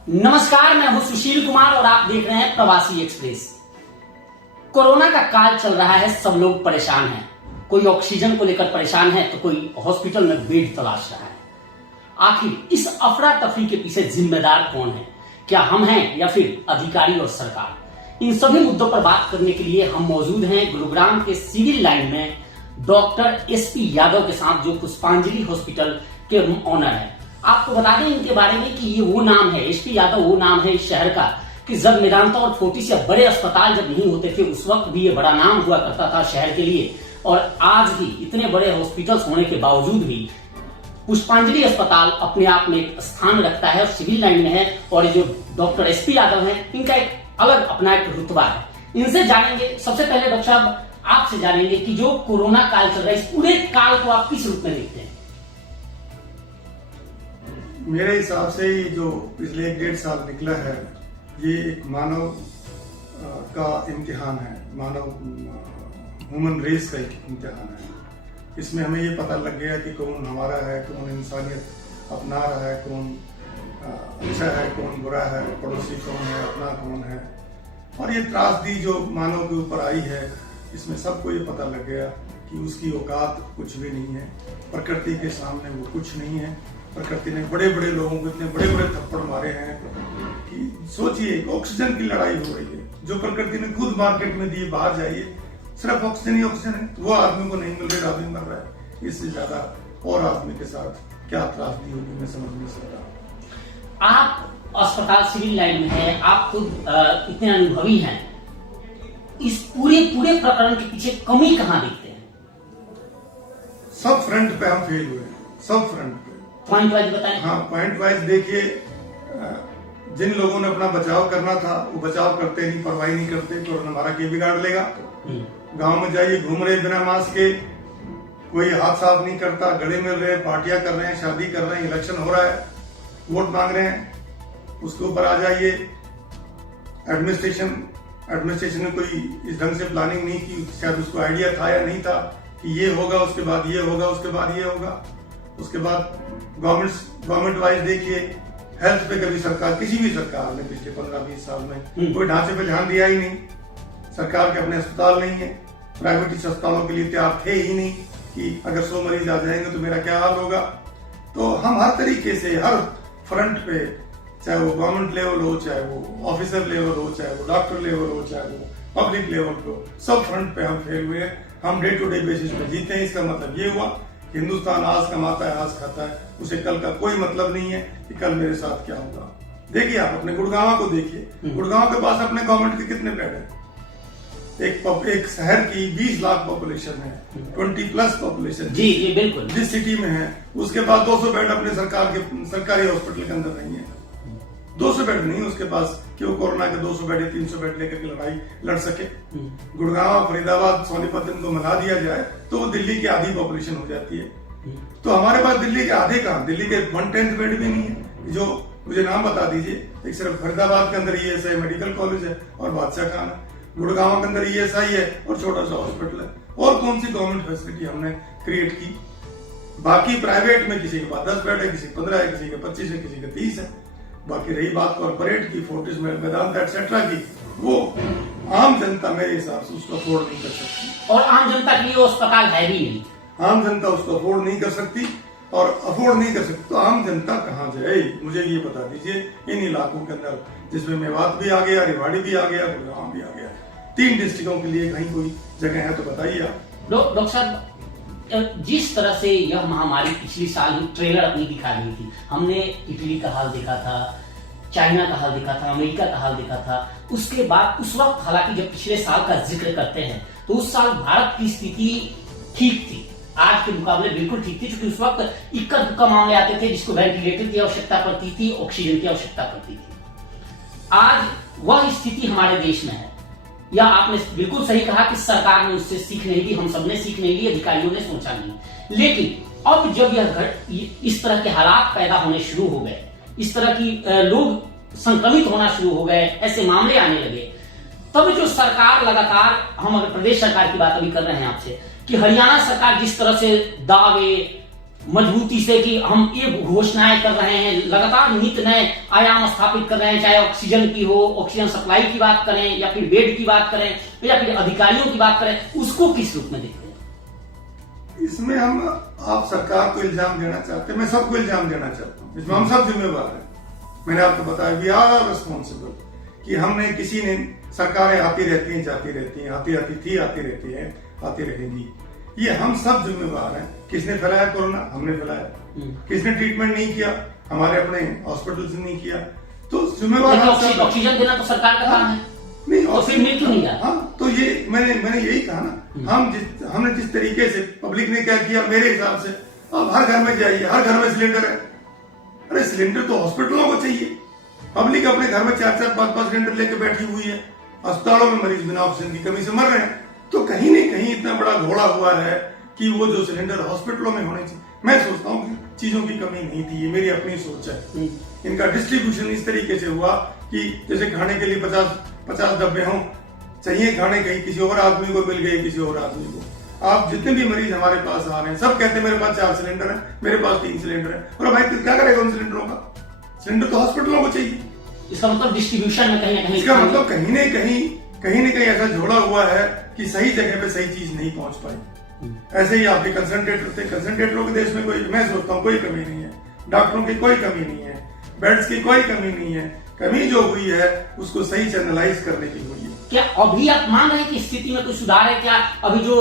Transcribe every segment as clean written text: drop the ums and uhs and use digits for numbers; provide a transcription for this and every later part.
नमस्कार, मैं हूं सुशील कुमार और आप देख रहे हैं प्रवासी एक्सप्रेस। कोरोना का काल चल रहा है, सब लोग परेशान हैं। कोई ऑक्सीजन को लेकर परेशान है तो कोई हॉस्पिटल में बेड तलाश रहा है। आखिर इस अफरा तफरी के पीछे जिम्मेदार कौन है? क्या हम हैं या फिर अधिकारी और सरकार? इन सभी मुद्दों पर बात करने के लिए हम मौजूद हैं गुरुग्राम के सिविल लाइन में डॉक्टर एसपी यादव के साथ, जो पुष्पांजलि हॉस्पिटल के ऑनर है। आपको बता दें इनके बारे में कि ये वो नाम है, एसपी यादव वो नाम है इस शहर का कि जब मेदांता और फोर्टिस या बड़े अस्पताल जब नहीं होते थे उस वक्त भी ये बड़ा नाम हुआ करता था शहर के लिए। और आज भी इतने बड़े हॉस्पिटल्स होने के बावजूद भी पुष्पांजलि अस्पताल अपने आप में एक स्थान रखता है और सिविल लाइन में है। और जो डॉक्टर एसपी यादव है इनका एक अलग अपना एक रुतबा है। इनसे जानेंगे, सबसे पहले डॉक्टर साहब आपसे जानेंगे कि जो कोरोना काल चल रहा है इस पूरे काल को आप किस रूप में देखते हैं? मेरे हिसाब से ही जो पिछले 1.5 साल निकला है ये एक मानव का इम्तिहान है, मानव ह्यूमन रेस का एक इम्तिहान है। इसमें हमें ये पता लग गया कि कौन हमारा है, कौन इंसानियत अपना रहा है, कौन अच्छा है, कौन बुरा है, पड़ोसी कौन है, अपना कौन है। और ये त्रासदी जो मानव के ऊपर आई है इसमें सबको ये पता लग गया कि उसकी औकात कुछ भी नहीं है, प्रकृति के सामने वो कुछ नहीं है। प्रकृति ने बड़े बड़े लोगों को इतने बड़े बड़े थप्पड़ मारे हैं कि सोचिए, ऑक्सीजन की लड़ाई हो रही है जो प्रकृति ने खुद मार्केट में दिए, बाहर जाइए सिर्फ ऑक्सीजन ही ऑक्सीजन है, वो आदमी को नहीं मिल रहा, आदमी मर रहा है। इससे ज्यादा और आदमी के साथ क्या त्रासदी होगी मैं समझ नहीं सकता। आप अस्पताल सिविल लाइन में है, आप खुद इतने अनुभवी हैं, इस पूरे प्रकरण के पीछे कमी कहाँ देखते हैं? सब फ्रंट पे हम फेल हुए हैं, सब फ्रंट पे। पॉइंट वाइज बताएं। हाँ, पॉइंट वाइज देखिए, जिन लोगों ने अपना बचाव करना था वो बचाव करते नहीं, परवाही नहीं करते। कोरोना हमारा क्या बिगाड़ लेगा? गांव में जाइए, घूम रहे बिना मास्क के, कोई हाथ साफ नहीं करता, गले मिल रहे हैं, पार्टियां कर रहे हैं, शादी कर रहे हैं, इलेक्शन हो रहा है, वोट मांग रहे हैं। उसके ऊपर आ जाइए, एडमिनिस्ट्रेशन ने कोई इस ढंग से प्लानिंग नहीं की, शायद उसको आइडिया था या नहीं था कि ये होगा, उसके बाद ये होगा, उसके बाद ये होगा। उसके बाद गवर्नमेंट वाइज देखिए, हेल्थ पे कभी सरकार, किसी भी सरकार ने पिछले 15-20 साल में कोई ढांचे पे ध्यान दिया ही नहीं। सरकार के अपने अस्पताल नहीं है, प्राइवेट अस्पतालों के लिए तैयार थे ही नहीं कि अगर 100 मरीज आ जाएंगे तो मेरा क्या हाल होगा। तो हम हर तरीके से, हर फ्रंट पे, चाहे वो गवर्नमेंट लेवल हो, चाहे वो ऑफिसर लेवल हो, चाहे वो डॉक्टर लेवल हो, चाहे वो पब्लिक लेवल पे हो, सब फ्रंट पे हम फेल हुए हैं। हम डे टू डे बेसिस पे जीते हैं। इसका मतलब ये हुआ, हिंदुस्तान आज कमाता है, आज खाता है, उसे कल का कोई मतलब नहीं है कि कल मेरे साथ क्या होगा। देखिए, आप अपने गुड़गांव को देखिए, गुड़गांव के पास अपने गवर्नमेंट के कितने बेड है? एक शहर की 20 लाख पॉपुलेशन है, 20+ पॉपुलेशन जी बिल्कुल, जिस सिटी में है, उसके पास 200 बेड अपने सरकारी हॉस्पिटल के अंदर नहीं है। 200 बेड नहीं उसके पास कि वो कोरोना के 200 बेड या 300 बेड लेकर के लड़ाई लड़ सके। गुड़गांव, फरीदाबाद, सोनीपत इनको मिला दिया जाए तो वो दिल्ली की आधी पॉपुलेशन हो जाती है। तो हमारे पास दिल्ली के आधे कहां, दिल्ली के 1/10 बेड भी नहीं है। जो मुझे नाम बता दीजिए, एक सिर्फ फरीदाबाद के अंदर ईएसआई मेडिकल कॉलेज है और बादशाह खान है, गुड़गांव के अंदर ईएसआई है और छोटा सा हॉस्पिटल है। और कौन सी गवर्नमेंट फैसिलिटी हमने क्रिएट की? बाकी प्राइवेट में किसी के पास 10 बेड है, किसी के 15 है, किसी के 25 है, किसी के 30 है। बाकी रही बात कॉर्पोरेट की, फोर्टिस में मेदांता एक्सेट्रा की, वो आम जनता मेरे हिसाब से उसको अफोर्ड नहीं कर सकती। और आम जनता के लिए वो अस्पताल है भी नहीं। आम जनता उसको अफोर्ड नहीं कर सकती, और अफोर्ड नहीं कर सकती तो आम जनता कहाँ जाए? मुझे ये बता दीजिए, इन इलाकों के अंदर जिसमें मेवात भी आ गया, रेवाड़ी भी आ गया, गुड़गांव भी आ गया, 3 डिस्ट्रिक्टों के लिए कहीं कोई जगह है तो बताइए आप। डॉक्टर साहब, जिस तरह से यह महामारी पिछली साल ट्रेलर अपनी दिखा रही थी, हमने इटली का हाल देखा था, चाइना का हाल देखा था, अमेरिका का हाल देखा था। उसके बाद उस वक्त, हालांकि जब पिछले साल का जिक्र करते हैं तो उस साल भारत की स्थिति ठीक थी, आज के मुकाबले बिल्कुल ठीक थी, क्योंकि उस वक्त इक्का दुक्का मामले आते थे जिसको वेंटिलेटर की आवश्यकता पड़ती थी, ऑक्सीजन की आवश्यकता पड़ती थी। आज वह स्थिति हमारे देश में है। या आपने बिल्कुल सही कहा कि सरकार ने उससे सीख नहीं ली, हम सबने सीख नहीं ली, अधिकारियों ने सोचा नहीं। लेकिन अब जब इस तरह के हालात पैदा होने शुरू हो गए, इस तरह की लोग संक्रमित होना शुरू हो गए, ऐसे मामले आने लगे, तब जो सरकार लगातार, हम अगर प्रदेश सरकार की बात अभी कर रहे हैं आपसे, कि हरियाणा सरकार जिस तरह से दावे, मजबूती से कि हम ये घोषणाएं कर रहे हैं, लगातार नित नए आयाम स्थापित कर रहे हैं, चाहे ऑक्सीजन की हो, ऑक्सीजन सप्लाई की बात करें या फिर बेड की बात करें या फिर अधिकारियों की बात करें, उसको किस रूप में देखते हैं? इसमें आप सरकार को इल्जाम देना चाहते हैं, मैं सबको इल्जाम देना चाहता हूँ, इसमें हम सब जिम्मेवार हैं। मैंने आपको बताया वी आर रिस्पॉन्सिबल कि हमने किसी ने, सरकारें आती रहती हैं जाती रहती हैं, आती थी आती रहती है, आती रहेंगी, ये हम सब जिम्मेवार हैं। किसने फैलाया कोरोना? हमने फैलाया। किसने ट्रीटमेंट नहीं किया? हमारे अपने हॉस्पिटल से नहीं किया। तो जिम्मेवार ऑक्सीजन देना तो सरकार का काम है, नहीं तो फिर मिल क्यों नहीं रहा? हाँ, तो ये मैंने यही कहा ना, हमने जिस तरीके से, पब्लिक ने क्या किया मेरे हिसाब से, अब हर घर में जाइए, हर घर में सिलेंडर है। अरे सिलेंडर तो हॉस्पिटलों को चाहिए, पब्लिक अपने घर में 4-4, 5-5 सिलेंडर लेके बैठी हुई है, अस्पतालों में मरीज बिना ऑक्सीजन की कमी से मर रहे हैं। तो कहीं न कहीं इतना बड़ा घोड़ा हुआ है कि वो जो सिलेंडर हॉस्पिटलों में होने चाहिए, मैं सोचता हूँ कि चीजों की कमी नहीं थी, ये मेरी अपनी सोच है। इनका डिस्ट्रीब्यूशन इस तरीके से हुआ कि जैसे खाने के लिए 50 डब्बे हों, चाहिए खाने कहीं किसी और आदमी को मिल गए, किसी और आदमी को। आप जितने भी मरीज हमारे पास आ रहे हैं, सब कहते हैं मेरे पास 4 सिलेंडर है, मेरे पास 3 सिलेंडर है। और भाई क्या करेगा उन सिलेंडरों का? सिलेंडर तो हॉस्पिटलों को चाहिए। इसका मतलब डिस्ट्रीब्यूशन में कहीं ना कहीं, इसका मतलब कहीं न कहीं ऐसा जोड़ा हुआ है कि सही जगह पे सही चीज नहीं पहुंच पाई। ऐसे ही आपके कंसंट्रेटर थे, कंसंट्रेटरों के देश में कोई, मैं सोचता हूँ कोई कमी नहीं है, डॉक्टरों की कोई कमी नहीं है, बेड्स की कोई कमी नहीं है। कमी जो हुई है उसको सही चैनलाइज करने की हुई है। क्या अभी आप मान रहे हैं कि स्थिति में कोई सुधार है? क्या अभी जो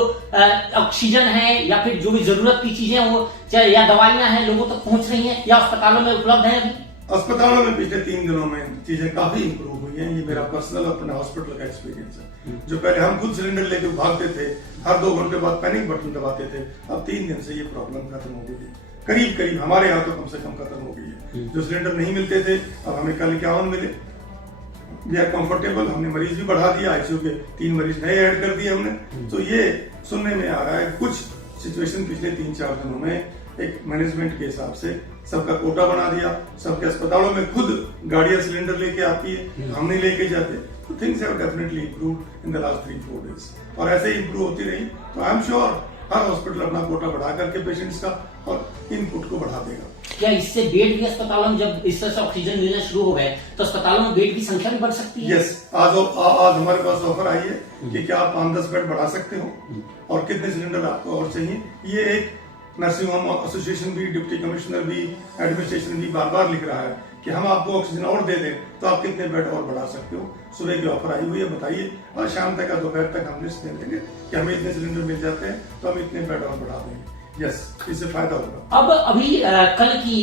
ऑक्सीजन है या फिर जो भी जरूरत की चीजें वो चाहे या दवाइयां हैं लोगों तक पहुंच रही हैं या अस्पतालों में उपलब्ध है? अभी अस्पतालों में पिछले 3 दिनों में चीजें काफी इंप्रूव हुई हैं। ये मेरा पर्सनल अपने हॉस्पिटल का एक्सपीरियंस है। जो पहले हम खुद सिलेंडर लेके भागते थे, हर 2 घंटे बाद पैनिक बटन दबाते थे, अब 3 दिन से ये प्रॉब्लम खत्म हो गई है। करीब हमारे यहाँ तो कम से कम खत्म हो गई है। जो सिलेंडर नहीं मिलते थे अब हमें कल 51 मिले। We are comfortable. हमने मरीज भी बढ़ा दिया, आईसीयू के 3 मरीज नए ऐड कर दिए हमने। तो ये सुनने में आ रहा है कुछ सिचुएशन पिछले 3-4 दिनों में एक मैनेजमेंट के हिसाब से सबका कोटा बना दिया। सबके अस्पतालों में खुद गाड़ियां सिलेंडर लेके आती है, हम नहीं लेके जाते। तो things have definitely improved in the last 3-4 days. और ऐसे ही इंप्रूव होती रही तो I am sure her hospital अपना कोटा बढ़ा करके पेशेंट्स का और इनपुट को बढ़ा देगा। क्या इससे बेड भी अस्पतालों में, जब इस तरह से ऑक्सीजन मिलना शुरू हो गए तो अस्पतालों में बेड की संख्या भी बढ़ सकती है? यस, आज हमारे पास ऑफर आई है कि क्या आप 5-10 बेड बढ़ा सकते हो और कितने सिलेंडर आपको और चाहिए। ये एक नर्सिंग होम एसोसिएशन भी, डिप्टी कमिश्नर भी, एडमिनिस्ट्रेशन भी बार लिख रहा है कि हम आपको ऑक्सीजन और दे दें तो आप कितने बेड और बढ़ा सकते हो। सुबह की ऑफर आई हुई है, बताइए, और शाम तक या दोपहर तक हम लिस्ट दे देंगे कि हमें इतने सिलेंडर मिल जाते हैं तो हम इतने बेड और बढ़ा देंगे। यस, इससे फायदा होगा। अब अभी कल की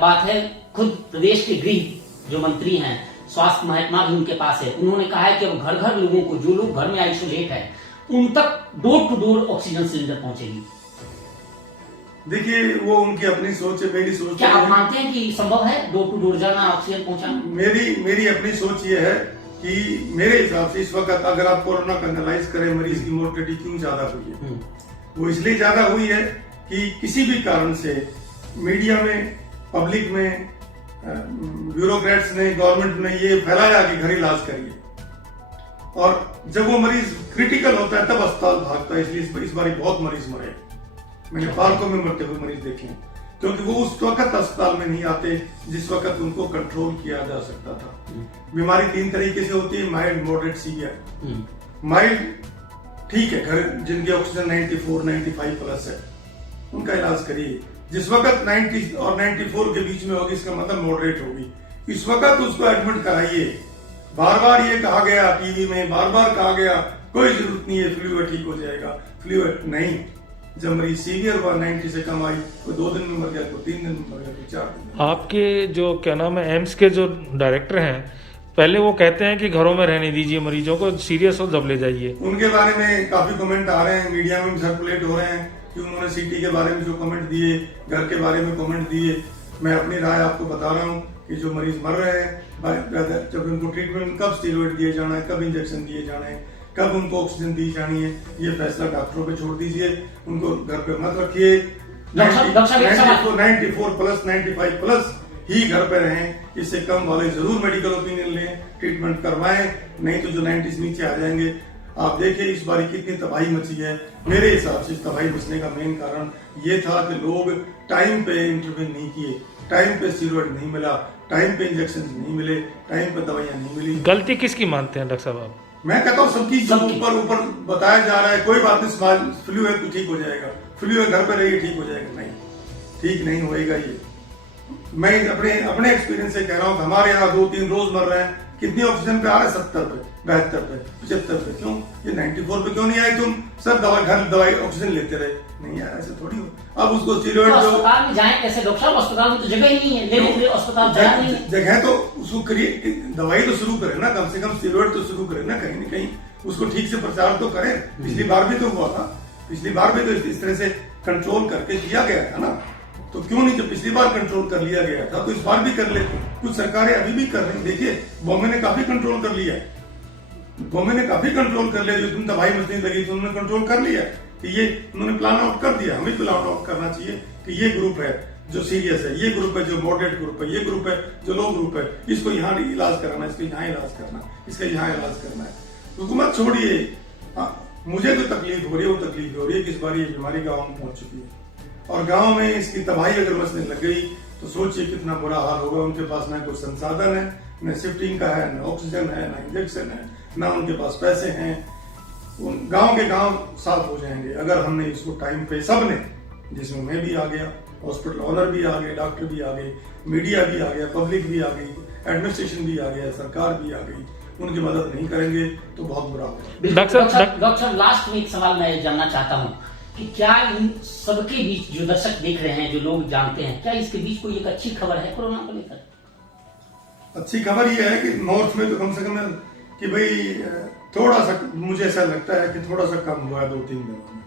बात है, खुद प्रदेश के गृह जो मंत्री हैं, स्वास्थ्य महकमा भी उनके पास है, उन्होंने कहा है कि अब घर घर लोगों को, जो लोग घर में आइसोलेट है, उन तक door to door oxygen cylinder पहुंचेगी। देखिए, वो उनकी अपनी सोच है, मेरी सोच। क्या आप मानते हैं कि संभव है डोर टू डोर जाना, ऑक्सीजन पहुंचाना? मेरी अपनी सोच ये है कि मेरे हिसाब से इस वक्त अगर आप कोरोना का एनालाइज करें, मरीज की मोर्टेलिटी क्यों ज्यादा हुई है, वो इसलिए ज्यादा हुई है कि किसी भी कारण से मीडिया में, पब्लिक में, ब्यूरोक्रेट्स ने, गवर्नमेंट ने ये फैलाया कि घर इलाज करिए, और जब वो मरीज क्रिटिकल होता है तब अस्पताल भागता है। इसलिए इस बार बहुत मरीज मरे। मैंने पार्कों में मरते हुए मरीज देखे हैं, क्योंकि वो उस वक्त अस्पताल में नहीं आते जिस वक्त उनको कंट्रोल किया जा सकता था। बीमारी 3 तरीके से होती है, माइल्ड, मॉडरेट, सीवियर। माइल्ड ठीक है, घर जिनकी ऑक्सीजन 94-95 प्लस है उनका इलाज करिए। जिस वक्त 90 और 94 के बीच में होगी, इसका मतलब मॉडरेट होगी, इस वक्त उसको एडमिट कराइए। बार ये कहा गया टीवी में, बार कहा गया कोई जरूरत नहीं है, फ्लू ठीक हो जाएगा। फ्लू नहीं, जब मरीज सीवियर हुआ 90 से कम आई, कोई 2 दिन में मर गया, कोई 3 दिन में मर गया, कोई 4 दिन में। आपके जो क्या नाम है एम्स के जो डायरेक्टर हैं, पहले वो कहते हैं कि घरों में रहने दीजिए मरीजों को, सीरियस हो जब ले जाइए। उनके बारे में काफी कमेंट आ रहे हैं, मीडिया में भी सर्कुलेट हो रहे हैं कि उन्होंने सिटी के बारे में जो कमेंट दिए, घर के बारे में कमेंट दिए। मैं अपनी राय आपको बता रहा हूँ कि जो मरीज मर रहे हैं, जब उनको ट्रीटमेंट, कब स्टीरॉइड दिए जाना है, कब इंजेक्शन दिए जाने हैं, कब उनको ऑक्सीजन दी जानी है, ये फैसला डॉक्टरों पे छोड़ दीजिए। उनको घर पे मत रखिए। 94 प्लस 95 प्लस ही घर पे रहें। इससे कम वाले जरूर मेडिकल ओपिनियन लें, ट्रीटमेंट करवाएं, नहीं तो जो 90 नीचे आ जाएंगे आप देखिए इस बार कितनी तबाही मची है। मेरे हिसाब से तबाही मचने का मेन कारण ये था कि लोग टाइम पे इंटरवेन नहीं किए, टाइम पे स्टेरॉइड नहीं मिला, टाइम पे इंजेक्शन नहीं मिले, टाइम पे दवाइयां नहीं मिली। गलती किसकी मानते हैं डॉक्टर साहब आप? मैं कहता हूँ सबकी, जो ऊपर बताया जा रहा है कोई बात नहीं, फ्लू है तो ठीक हो जाएगा, फ्लू है घर पे रहिए ठीक हो जाएगा, नहीं, ठीक नहीं होएगा। ये मैं अपने एक्सपीरियंस से कह रहा हूँ कि हमारे यहाँ 2-3 रोज मर रहे हैं। कितनी ऑक्सीजन पे आ रहा है? 70 पे, 72 पे, 75 पे। क्यों ये 94 पे क्यों नहीं आए? तुम सब दवाई ऑक्सीजन लेते रहे, नहीं यार ऐसे थोड़ी हो। अब उसको स्टेरॉइड तो अस्पताल में जाए कैसे डॉक्टर साहब? अस्पताल में तो जगह ही नहीं है, लेने के लिए अस्पताल जगह नहीं है। जगह तो उसको दवाई तो शुरू करे ना, कम से कम स्टेरॉइड तो शुरू करे ना, कहीं ना कहीं उसको ठीक से प्रचार तो करे। पिछली बार भी तो हुआ था, पिछली बार भी तो इस तरह से कंट्रोल करके किया गया था ना। तो क्यों नहीं, जब पिछली बार कंट्रोल कर लिया गया था तो इस बार भी कर लेते। कुछ सरकारें अभी भी कर रही, देखिए बॉम्बे ने काफी कंट्रोल कर लिया है, बॉम्बे ने काफी कंट्रोल कर लिया। जो तुम तबाही मचने लगी तो उन्होंने कंट्रोल कर लिया कि ये उन्होंने प्लान आउट कर दिया। हमें प्लान आउट करना चाहिए कि ये ग्रुप है जो सीरियस है, ये ग्रुप है जो मॉडरेट ग्रुप है, ये ग्रुप है जो लो ग्रुप है, इसको यहाँ इलाज कराना, इसको यहाँ इलाज करना, इसका यहाँ इलाज करना है। हुकूमत छोड़िए, मुझे जो तकलीफ हो रही है वो तकलीफ हो रही है कि इस बार ये बीमारी गाँव में पहुंच चुकी है और गांव में इसकी तबाही अगर मचने लग गई तो सोचिए कितना बुरा हाल होगा। उनके पास ना कोई संसाधन है, न शिफ्टिंग का है, न ऑक्सीजन है, न इंजेक्शन है, न उनके पास पैसे हैं। गांव के गांव साफ हो जाएंगे अगर हमने इसको टाइम पे, सबने, जिसमें मैं भी आ गया, हॉस्पिटल ऑनर भी आ गए, डॉक्टर भी आ गए, मीडिया भी आ गया, पब्लिक भी आ गई, एडमिनिस्ट्रेशन भी आ गया, सरकार भी आ गई, उनकी मदद नहीं करेंगे तो बहुत बुरा होगा। डॉक्टर साहब लास्ट में एक सवाल मैं जानना चाहता हूँ कि क्या इन सबके बीच जो दर्शक देख रहे हैं, जो लोग जानते हैं, क्या इसके बीच कोई एक अच्छी खबर है कोरोना को लेकर? अच्छी खबर यह है कि नॉर्थ में तो कम से कम कि भाई थोड़ा सा, मुझे ऐसा लगता है कि थोड़ा सा कम हुआ है 2-3 दिनों में।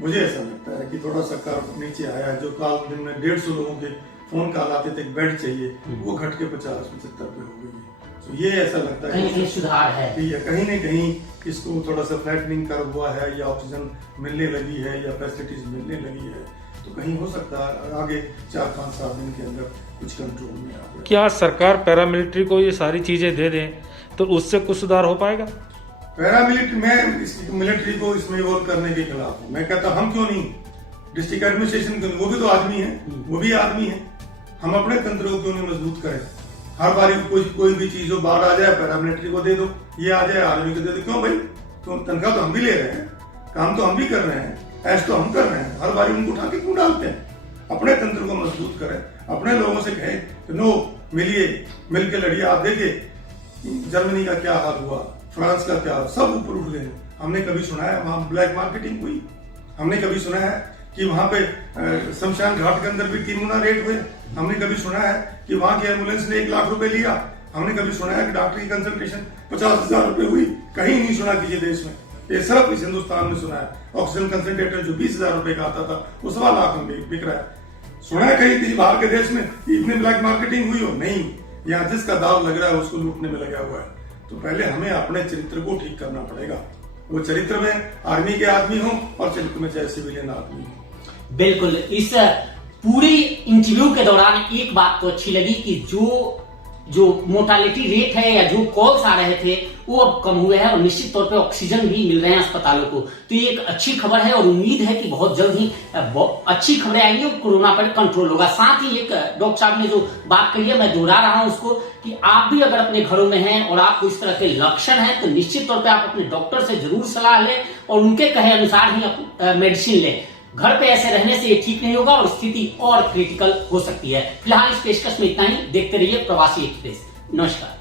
मुझे ऐसा लगता है कि थोड़ा सा कर्व नीचे आया है। जो काल दिन में 150 लोगों के फोन कॉल आते थे बेड चाहिए, वो घट के 50-75 पे हो गई है। तो ये ऐसा लगता है कहीं सुधार है, कहीं न कहीं इसको थोड़ा सा फ्लैटनिंग कर हुआ है, या ऑक्सीजन मिलने लगी है, या फैसिलिटीज मिलने लगी है। तो कहीं हो सकता है आगे 4-5-7 दिन के अंदर कुछ कंट्रोल में आ जाए। क्या सरकार पैरामिलिट्री को ये सारी चीजें दे दें तो उससे कुछ सुधार हो पाएगा? पैरामिलिट्री, मैं मिलिट्री को इसमें इन्वॉल्व करने के खिलाफ हूँ। मैं कहता हम क्यों नहीं, डिस्ट्रिक्ट एडमिनिस्ट्रेशन क्यों नहीं, वो भी तो आदमी है, वो भी आदमी है। हम अपने तंत्र को क्यों नहीं मजबूत करें? हर बार कोई भी चीज हो, बाढ़ आ जाए पैरामिलिट्री को दे दो, ये आ जाए आर्मी को दे दो। क्यों भाई? तो तनख्वाह तो हम भी ले रहे हैं, काम तो हम भी कर रहे हैं, ऐश तो हम कर रहे हैं, हर बार उनको उठा के क्यों डालते हैं? अपने तंत्र को मजबूत करें, अपने लोगों से कहें कि नो, मिलिए, मिल के लड़िए। आप देखिए जर्मनी का क्या हाल हुआ, फ्रांस का क्या, सब ऊपर उठ गए। हमने कभी सुना है वहां ब्लैक मार्केटिंग हुई? हमने कभी सुना है कि वहां पे शमशान घाट के अंदर भी 3 गुना रेट हुए? हमने कभी सुना है कि वहां की एम्बुलेंस ने 1 लाख रुपए लिया? हमने कभी सुना है कि डॉक्टर की कंसल्टेशन 50,000 रुपए हुई? कहीं नहीं सुना किसी देश में, ये सिर्फ इस हिंदुस्तान में सुना है। ऑक्सीजन कंसंट्रेटर जो 20,000 रुपए का आता था वो 1.25 लाख में बिक रहा है। सुना है कहीं किसी बाहर के देश में इतनी ब्लैक मार्केटिंग हुई हो? नहीं। यहाँ जिसका दाव लग रहा है उसको लूटने में लगा हुआ है। तो पहले हमें अपने चरित्र को ठीक करना पड़ेगा। वो चरित्र में आर्मी के आदमी हो और चरित्र में चाहे सिविलियन आदमी हो। बिल्कुल। इस पूरी इंटरव्यू के दौरान एक बात तो अच्छी लगी कि जो मोर्टालिटी रेट है या जो कॉल्स आ रहे थे वो अब कम हुए हैं और निश्चित तौर पे ऑक्सीजन भी मिल रहे हैं अस्पतालों को। तो ये एक अच्छी खबर है और उम्मीद है कि बहुत जल्द ही अच्छी खबरें आएंगी और कोरोना पर कंट्रोल होगा। साथ ही एक डॉक्टर साहब ने जो बात कही है, मैं दोहरा रहा हूं उसको, कि आप भी अगर अपने घरों में हैं और आपको इस तरह के लक्षण हैं तो निश्चित तौर पर आप अपने डॉक्टर से जरूर सलाह लें और उनके कहे अनुसार ही मेडिसिन लें। घर पे ऐसे रहने से ये ठीक नहीं होगा और स्थिति और क्रिटिकल हो सकती है। फिलहाल इस पेशकश में इतना ही। देखते रहिए प्रवासी एक्सप्रेस। नमस्कार।